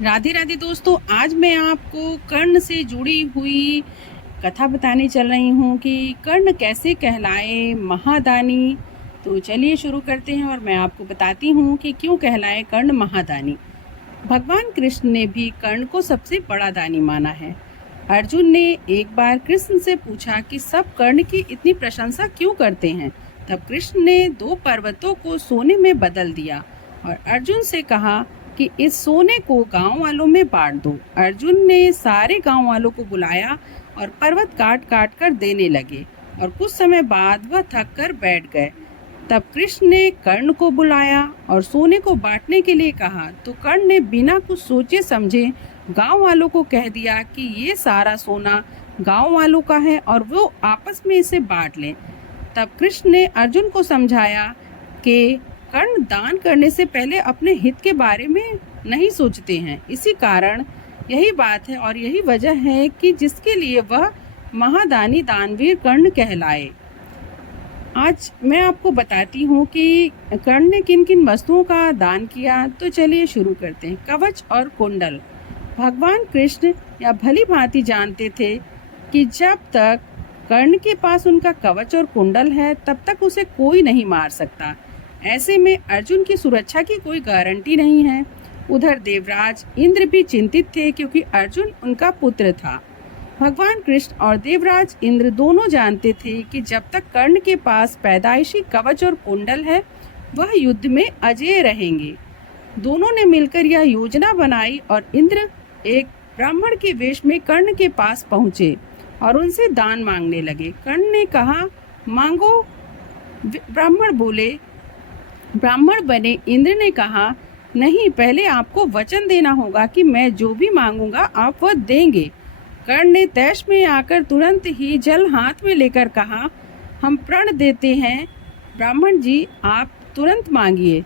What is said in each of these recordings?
राधे राधे दोस्तों, आज मैं आपको कर्ण से जुड़ी हुई कथा बताने चल रही हूँ कि कर्ण कैसे कहलाए महादानी। तो चलिए शुरू करते हैं और मैं आपको बताती हूँ कि क्यों कहलाए कर्ण महादानी। भगवान कृष्ण ने भी कर्ण को सबसे बड़ा दानी माना है। अर्जुन ने एक बार कृष्ण से पूछा कि सब कर्ण की इतनी प्रशंसा क्यों करते हैं। तब कृष्ण ने 2 पर्वतों को सोने में बदल दिया और अर्जुन से कहा कि इस सोने को गांव वालों में बांट दो। अर्जुन ने सारे गांव वालों को बुलाया और पर्वत काट काट कर देने लगे और कुछ समय बाद वह थक कर बैठ गए। तब कृष्ण ने कर्ण को बुलाया और सोने को बांटने के लिए कहा, तो कर्ण ने बिना कुछ सोचे समझे गांव वालों को कह दिया कि ये सारा सोना गांव वालों का है और वो आपस में इसे बांट लें। तब कृष्ण ने अर्जुन को समझाया कि कर्ण दान करने से पहले अपने हित के बारे में नहीं सोचते हैं। इसी कारण यही बात है और यही वजह है कि जिसके लिए वह महादानी दानवीर कर्ण कहलाए। आज मैं आपको बताती हूँ कि कर्ण ने किन किन वस्तुओं का दान किया। तो चलिए शुरू करते हैं। कवच और कुंडल। भगवान कृष्ण या भली भांति जानते थे कि जब तक कर्ण के पास उनका कवच और कुंडल है तब तक उसे कोई नहीं मार सकता। ऐसे में अर्जुन की सुरक्षा की कोई गारंटी नहीं है। उधर देवराज इंद्र भी चिंतित थे क्योंकि अर्जुन उनका पुत्र था। भगवान कृष्ण और देवराज इंद्र दोनों जानते थे कि जब तक कर्ण के पास पैदाइशी कवच और कुंडल है वह युद्ध में अजेय रहेंगे। दोनों ने मिलकर यह योजना बनाई और इंद्र एक ब्राह्मण के वेश में कर्ण के पास पहुंचे और उनसे दान मांगने लगे। कर्ण ने कहा, मांगो। ब्राह्मण बने इंद्र ने कहा, नहीं, पहले आपको वचन देना होगा कि मैं जो भी मांगूंगा आप वह देंगे। कर्ण ने तैश में आकर तुरंत ही जल हाथ में लेकर कहा, हम प्रण देते हैं ब्राह्मण जी, आप तुरंत मांगिए।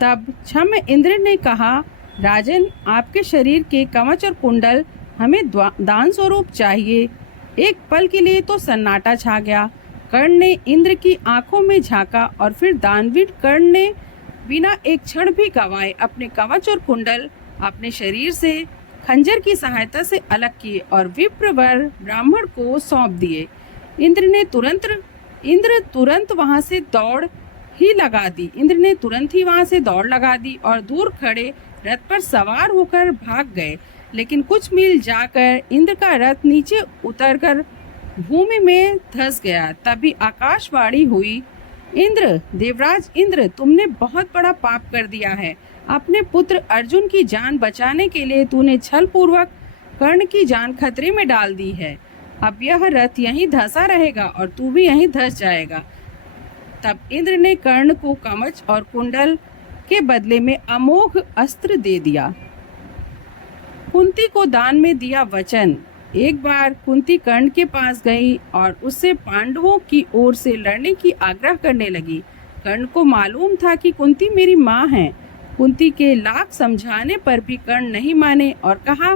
तब छम इंद्र ने कहा, राजन, आपके शरीर के कवच और कुंडल हमें दान स्वरूप चाहिए। एक पल के लिए तो सन्नाटा छा गया। कर्ण ने इंद्र की आंखों में झांका और फिर दानवीर कर्ण ने बिना एक क्षण भी गंवाए अपने कवच और कुंडल अपने शरीर से खंजर की सहायता से अलग किए और विप्रवर ब्राह्मण को सौंप दिए। इंद्र तुरंत वहां से दौड़ लगा दी और दूर खड़े रथ पर सवार होकर भाग गए। लेकिन कुछ मील जाकर इंद्र का रथ नीचे उतरकर भूमि में धंस गया। तभी आकाशवाणी हुई, देवराज इंद्र, तुमने बहुत बड़ा पाप कर दिया है। अपने पुत्र अर्जुन की जान बचाने के लिए तूने छल पूर्वक कर्ण की जान खतरे में डाल दी है। अब यह रथ यहीं धंसा रहेगा और तू भी यहीं धंस जाएगा। तब इंद्र ने कर्ण को कवच और कुंडल के बदले में अमोघ अस्त्र दे दिया। कुंती को दान में दिया वचन। एक बार कुंती कर्ण के पास गई और उससे पांडवों की ओर से लड़ने की आग्रह करने लगी। कर्ण को मालूम था कि कुंती मेरी माँ है। कुंती के लाख समझाने पर भी कर्ण नहीं माने और कहा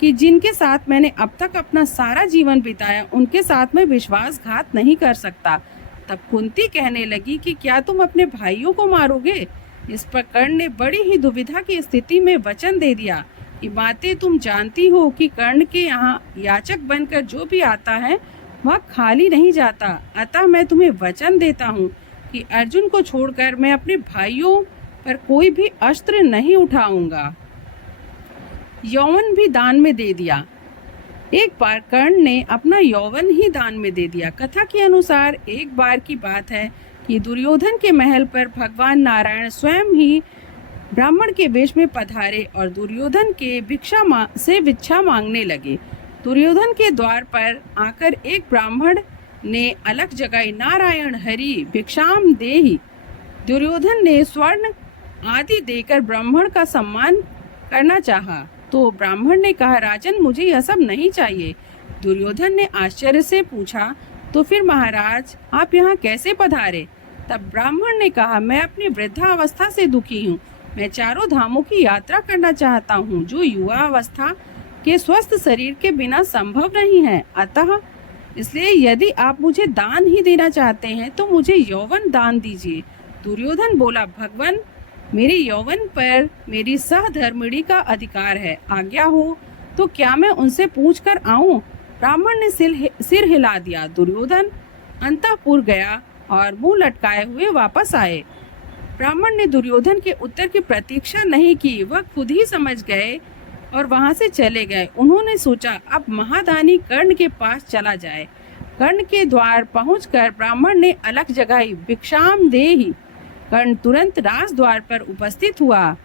कि जिनके साथ मैंने अब तक अपना सारा जीवन बिताया उनके साथ मैं विश्वासघात नहीं कर सकता। तब कुंती कहने लगी कि क्या तुम अपने भाइयों को मारोगे। इस पर कर्ण ने बड़ी ही दुविधा की स्थिति में वचन दे दिया कि माते, तुम जानती हो कि कर्ण के यहाँ याचक बनकर जो भी आता है वह खाली नहीं जाता। अतः मैं तुम्हें वचन देता हूँ कि अर्जुन को छोड़कर मैं अपने भाइयों पर कोई भी अस्त्र नहीं उठाऊंगा। यौवन भी दान में दे दिया। एक बार कर्ण ने अपना यौवन ही दान में दे दिया। कथा के अनुसार एक बार की बात है कि दुर्योधन के महल पर भगवान नारायण स्वयं ही ब्राह्मण के वेश में पधारे और दुर्योधन के भिक्षा मांगने लगे। दुर्योधन के द्वार पर आकर एक ब्राह्मण ने अलख जगाई, नारायण हरि भिक्षाम देहि। दुर्योधन ने स्वर्ण आदि देकर ब्राह्मण का सम्मान करना चाहा, तो ब्राह्मण ने कहा, राजन, मुझे यह सब नहीं चाहिए। दुर्योधन ने आश्चर्य से पूछा, तो फिर महाराज आप यहाँ कैसे पधारे। तब ब्राह्मण ने कहा, मैं अपनी वृद्धावस्था से दुखी हूँ। मैं चारों धामों की यात्रा करना चाहता हूँ जो युवा अवस्था के स्वस्थ शरीर के बिना संभव नहीं है। अतः इसलिए यदि आप मुझे दान ही देना चाहते हैं तो मुझे यौवन दान दीजिए। दुर्योधन बोला, भगवान, मेरे यौवन पर मेरी सहधर्मिणी का अधिकार है। आज्ञा हो तो क्या मैं उनसे पूछ कर आऊं? ब्राह्मण ने सिर हिला दिया। दुर्योधन अंतःपुर गया और मुंह लटकाए हुए वापस आए। ब्राह्मण ने दुर्योधन के उत्तर की प्रतीक्षा नहीं की, वह खुद ही समझ गए और वहां से चले गए। उन्होंने सोचा अब महादानी कर्ण के पास चला जाए। कर्ण के द्वार पहुंचकर ब्राह्मण ने अलख जगाई, भिक्षाम देहि। कर्ण तुरंत राज द्वार पर उपस्थित हुआ।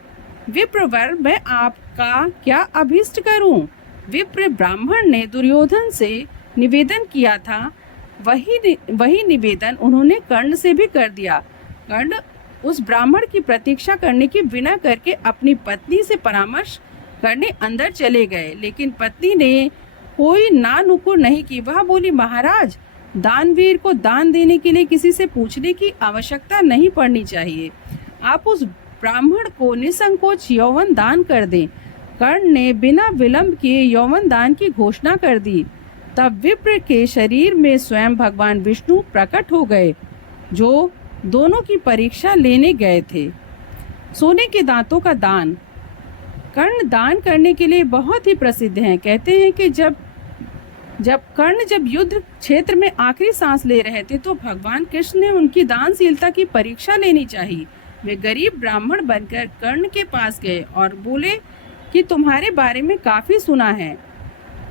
विप्रवर, मैं आपका क्या अभीष्ट करूं? विप्र ब्राह्मण ने दुर्योधन से निवेदन किया था, वही निवेदन उन्होंने कर्ण से भी कर दिया। कर्ण उस ब्राह्मण की प्रतीक्षा करने की विनय करके अपनी पत्नी से परामर्श करने अंदर चले गए, लेकिन पत्नी ने कोई ना नुकुर नहीं की। वह बोली, महाराज, दानवीर को दान देने के लिए किसी से पूछने की आवश्यकता नहीं पड़नी चाहिए। आप उस ब्राह्मण को निसंकोच यौवन दान कर दें। कर्ण ने बिना विलंब किए यौवन दान की घोषणा कर दी। तब विप्र के शरीर में स्वयं भगवान विष्णु प्रकट हो गए, जो दोनों की परीक्षा लेने गए थे। सोने के दांतों का दान। कर्ण दान करने के लिए बहुत ही प्रसिद्ध हैं। कहते हैं कि जब युद्ध क्षेत्र में आखिरी सांस ले रहे थे तो भगवान कृष्ण ने उनकी दानशीलता की परीक्षा लेनी चाहिए। वे गरीब ब्राह्मण बनकर कर्ण के पास गए और बोले कि तुम्हारे बारे में काफी सुना है,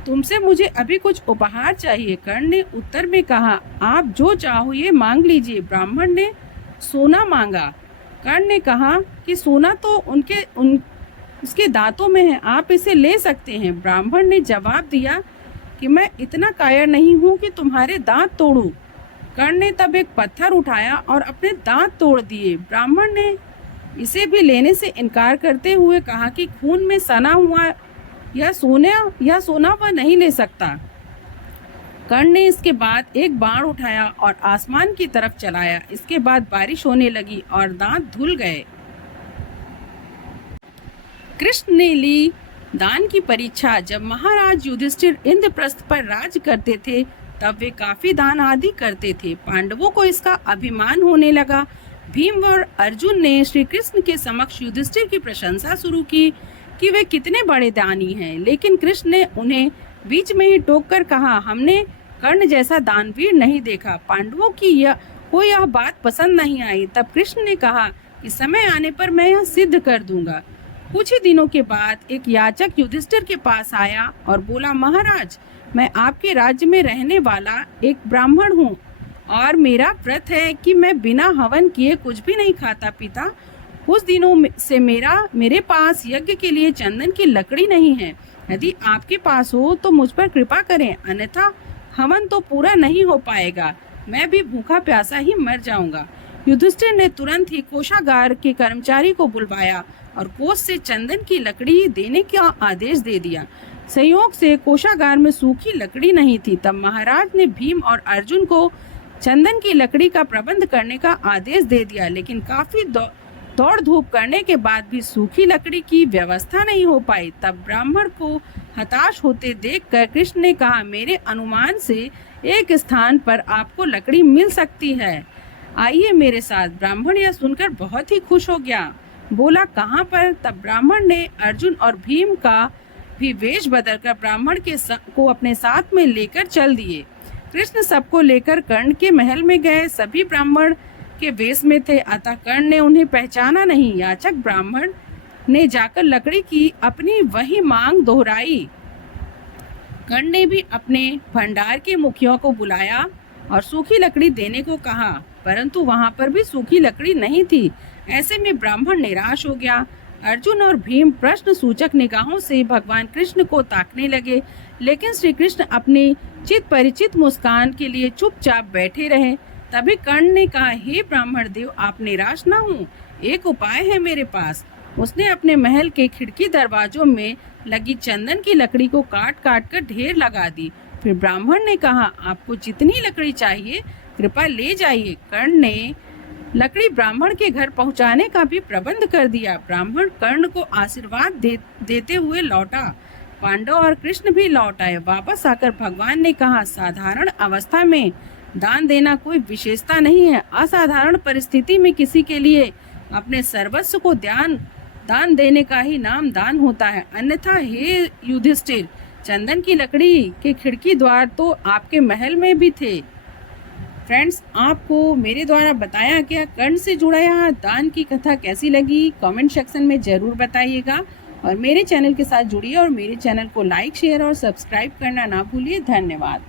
तुमसे मुझे अभी कुछ उपहार चाहिए। कर्ण ने उत्तर में कहा, आप जो चाहो ये मांग लीजिए। ब्राह्मण ने सोना मांगा। कर्ण ने कहा कि सोना तो उसके दांतों में है, आप इसे ले सकते हैं। ब्राह्मण ने जवाब दिया कि मैं इतना कायर नहीं हूँ कि तुम्हारे दांत तोड़ूं। कर्ण ने तब एक पत्थर उठाया और अपने दांत तोड़ दिए। ब्राह्मण ने इसे भी लेने से इनकार करते हुए कहा कि खून में सना हुआ या सोना वह नहीं ले सकता। कर्ण ने इसके बाद एक बाण उठाया और आसमान की तरफ चलाया। इसके बाद बारिश होने लगी और दांत धुल गए। कृष्ण ने ली दान की परीक्षा। जब महाराज युधिष्ठिर इंद्रप्रस्थ पर राज करते थे तब वे काफी दान आदि करते थे। पांडवों को इसका अभिमान होने लगा। भीम और अर्जुन ने श्री कृष्ण के समक्ष युधिष्ठिर की प्रशंसा शुरू की कि वे कितने बड़े दानी हैं, लेकिन कृष्ण ने उन्हें बीच में ही टोककर कहा, हमने कर्ण जैसा दानवीर नहीं देखा। पांडवों की यह बात पसंद नहीं आई। तब कृष्ण ने कहा कि समय आने पर मैं यह सिद्ध कर दूंगा। कुछ ही दिनों के बाद एक याचक युधिष्ठिर के पास आया और बोला, महाराज, मैं आपके राज्य में रहने वाला एक ब्राह्मण हूँ और मेरा व्रत है कि मैं बिना हवन किए कुछ भी नहीं खाता पीता। कुछ दिनों से मेरे पास यज्ञ के लिए चंदन की लकड़ी नहीं है। यदि आपके पास हो तो मुझ पर कृपा करें, अन्यथा हवन तो पूरा नहीं हो पाएगा। मैं भी भूखा प्यासा ही मर जाऊंगा। युधिष्ठिर ने तुरंत ही कोषागार के कर्मचारी को बुलवाया और कोष से चंदन की लकड़ी देने का आदेश दे दिया। संयोग से कोषागार में सूखी लकड़ी नहीं थी। तब महाराज ने भीम और अर्जुन को चंदन की लकड़ी का प्रबंध करने का आदेश दे दिया, लेकिन काफी दौड़ धूप करने के बाद भी सूखी लकड़ी की व्यवस्था नहीं हो पाई। तब ब्राह्मण को हताश होते देखकर कृष्ण ने कहा, मेरे अनुमान से एक स्थान पर आपको लकड़ी मिल सकती है, आइए मेरे साथ। ब्राह्मण यह सुनकर बहुत ही खुश हो गया, बोला, कहाँ पर? तब ब्राह्मण ने अर्जुन और भीम का भी वेश बदलकर ब्राह्मण को अपने साथ में लेकर चल दिए। कृष्ण सबको लेकर कर्ण के महल में गए। सभी ब्राह्मण के वेश में थे, अतः कर्ण ने उन्हें पहचाना नहीं। याचक ब्राह्मण ने जाकर लकड़ी की अपनी वही मांग दोहराई। कर्ण ने भी अपने भंडार के मुखिया को बुलाया और सूखी लकड़ी देने को कहा, परंतु वहां पर भी सूखी लकड़ी नहीं थी। ऐसे में ब्राह्मण निराश हो गया। अर्जुन और भीम प्रश्न सूचक निगाहों से भगवान कृष्ण को ताकने लगे, लेकिन श्री कृष्ण अपनी चित परिचित मुस्कान के लिए चुपचाप बैठे रहे। तभी कर्ण ने कहा, हे ब्राह्मण देव, आप निराश ना हो, एक उपाय है मेरे पास। उसने अपने महल के खिड़की दरवाजों में लगी चंदन की लकड़ी को काट काट कर ढेर लगा दी। फिर ब्राह्मण ने कहा, आपको जितनी लकड़ी चाहिए कृपया ले जाइए। कर्ण ने लकड़ी ब्राह्मण के घर पहुंचाने का भी प्रबंध कर दिया। ब्राह्मण कर्ण को आशीर्वाद देते हुए लौटा। पांडव और कृष्ण भी लौट आए। वापस आकर भगवान ने कहा, साधारण अवस्था में दान देना कोई विशेषता नहीं है। असाधारण परिस्थिति में किसी के लिए अपने सर्वस्व को दान देने का ही नाम दान होता है। अन्यथा हे युधिष्ठिर, चंदन की लकड़ी के खिड़की द्वार तो आपके महल में भी थे। फ्रेंड्स, आपको मेरे द्वारा बताया गया कर्ण से जुड़ा यह दान की कथा कैसी लगी कमेंट सेक्शन में ज़रूर बताइएगा और मेरे चैनल के साथ जुड़िए और मेरे चैनल को लाइक शेयर और सब्सक्राइब करना ना भूलिए। धन्यवाद।